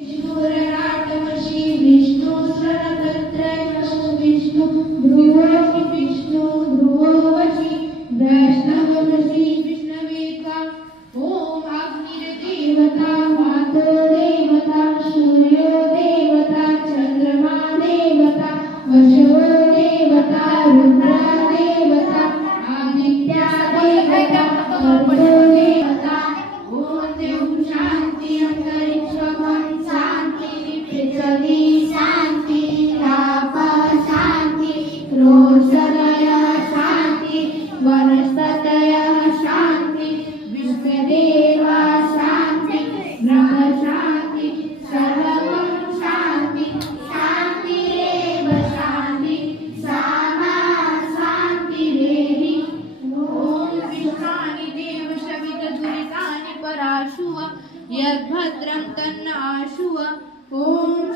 विष्णुरराटमसि विष्णु स्वरतत्रयसु विष्णु ध्रुवसि विष्णु ध्रुवोऽसि वैष्णवमसि विष्णवेका। ॐ अग्निर्देवता वातो देवता सूर्यो देवता चन्द्रमा देवता वसुः देवता रुद्रा देवता आदित्या देवता सर्वो देवता। ॐ देव शान्ति अंतरिक्षं शान्ति पृथिवी शान्ति आप शान्ति रोषधयः शान्ति वनस्पतयः शान्ति विश्वदेवा शान्ति ब्रह्म शान्ति सर्वं शान्ति शान्तिरेव शान्ति सामा शान्तिरेधि। ॐ विश्वानि देव शवितदुरितानि पराशुव यद्भद्रं तन्न आशुव। ॐ